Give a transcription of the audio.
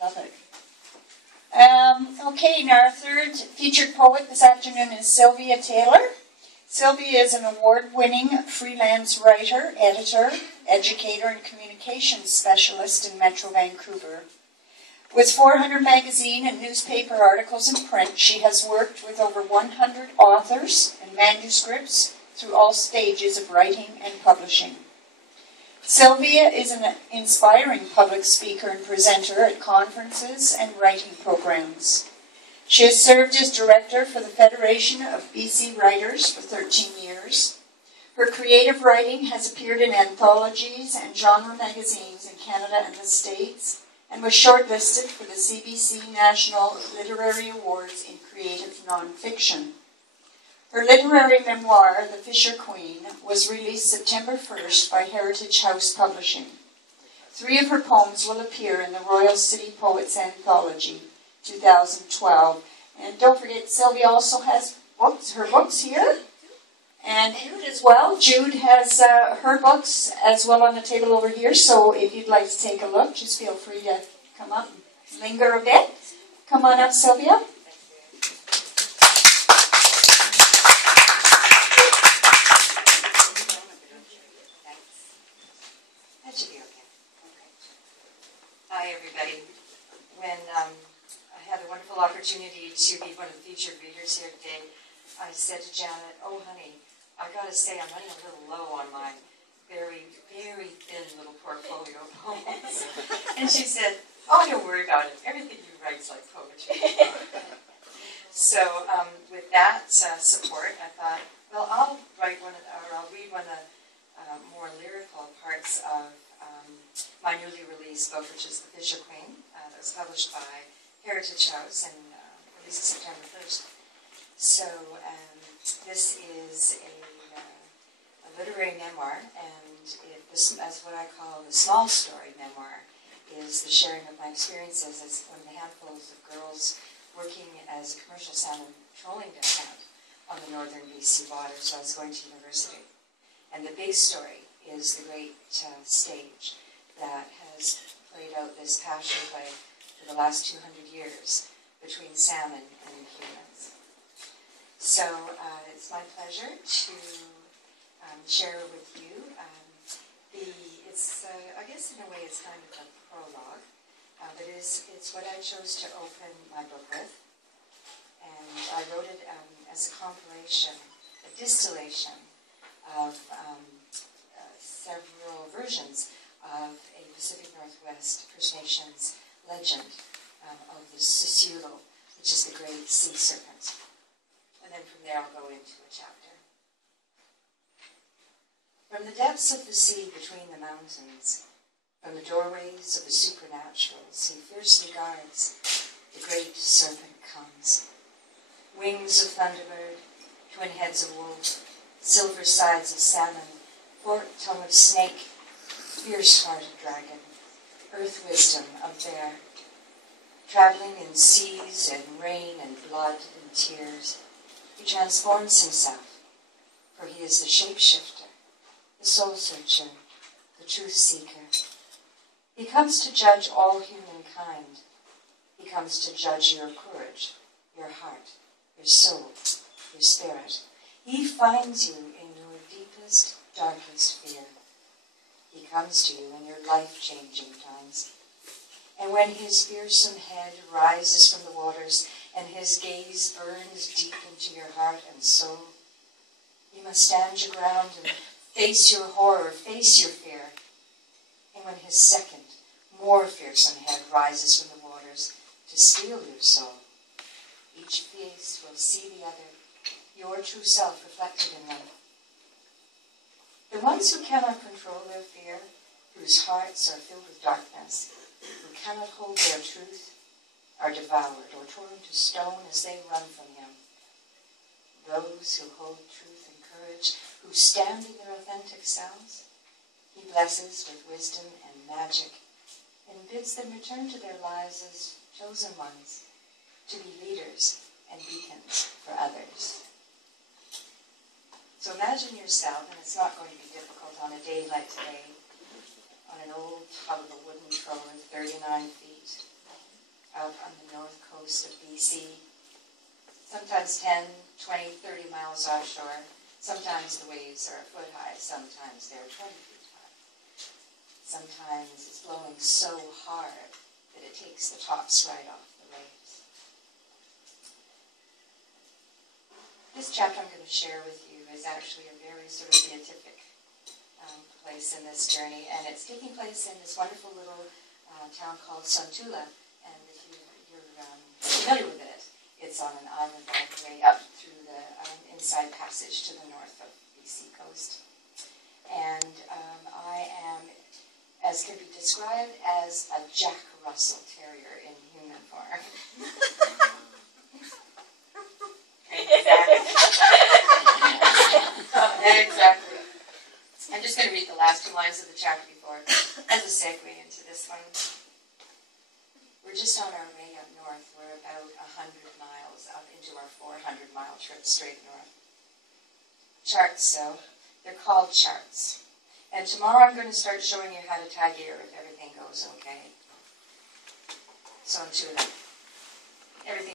Love it. Okay, now our third featured poet this afternoon is Sylvia Taylor. Sylvia is an award-winning freelance writer, editor, educator, and communications specialist in Metro Vancouver. With 400 magazine and newspaper articles in print, she has worked with over 100 authors and manuscripts through all stages of writing and publishing. Sylvia is an inspiring public speaker and presenter at conferences and writing programs. She has served as director for the Federation of BC Writers for 13 years. Her creative writing has appeared in anthologies and genre magazines in Canada and the States, and was shortlisted for the CBC National Literary Awards in Creative Nonfiction. Her literary memoir, The Fisher Queen, was released September 1st by Heritage House Publishing. 3 of her poems will appear in the Royal City Poets Anthology, 2012. And don't forget, Sylvia also has books, her books here. And Jude as well. Jude has her books as well on the table over here. So if you'd like to take a look, just feel free to come up and linger a bit. Come on up, Sylvia. That should be okay. Hi, everybody. When I had the wonderful opportunity to be one of the featured readers here today, I said to Janet, "Oh, honey, I got to say I'm running a little low on my very, very thin little portfolio of poems." And she said, "Oh, don't worry about it. Everything you write's like poetry." So with that support, I thought, well, I'll read one of the more lyrical parts of my newly released book, which is The Fisher Queen, that was published by Heritage House and released September 1st. So this is a literary memoir, and this, as what I call the small story memoir, is the sharing of my experiences as one of the handfuls of girls working as a commercial salmon trolling account on the northern BC waters. So I was going to university. And the big story is the great stage that has played out this passion play for the last 200 years between salmon and humans. So it's my pleasure to share with you I guess in a way it's kind of a prologue, but it's what I chose to open my book with. And I wrote it as a compilation, a distillation of several versions of a Pacific Northwest First Nations legend of the Sisulu, which is the great sea serpent. And then from there I'll go into a chapter. From the depths of the sea between the mountains, from the doorways of the supernaturals, he fiercely guards. The great serpent comes. Wings of thunderbird, twin heads of wolf, silver sides of salmon, forked tongue of snake, fierce-hearted dragon, earth wisdom of bear, traveling in seas and rain and blood and tears, he transforms himself, for he is the shapeshifter, the soul searcher, the truth seeker. He comes to judge all humankind. He comes to judge your courage, your heart, your soul, your spirit. He finds you in your deepest, darkest fear. He comes to you in your life-changing times. And when his fearsome head rises from the waters and his gaze burns deep into your heart and soul, you must stand your ground and face your horror, face your fear. And when his second, more fearsome head rises from the waters to steal your soul, each face will see the other, your true self reflected in them. The ones who cannot control their fear, whose hearts are filled with darkness, who cannot hold their truth, are devoured or torn to stone as they run from him. Those who hold truth and courage, who stand in their authentic selves, he blesses with wisdom and magic, and bids them return to their lives as chosen ones, to be leaders and beacons for others. So imagine yourself, and it's not going to be difficult on a day like today, on an old tub of a wooden troller, 39 feet, BC, sometimes 10, 20, 30 miles offshore. Sometimes the waves are a foot high, sometimes they're 20 feet high. Sometimes it's blowing so hard that it takes the tops right off the waves. This chapter I'm going to share with you is actually a very sort of beatific place in this journey, and it's taking place in this wonderful little town called Sontula, and if you're familiar with it, it's on an island all the way up through the inside passage to the north of the BC coast. And I am, as can be described, as a Jack Russell Terrier in human form. Exactly. Exactly. I'm just going to read the last 2 lines of the chapter before, as a segue into this one. We're just on our way up north. We're about 100 miles up into our 400-mile trip straight north. Charts, so they're called charts. And tomorrow I'm going to start showing you how to tie gear if everything goes okay. So until then, everything.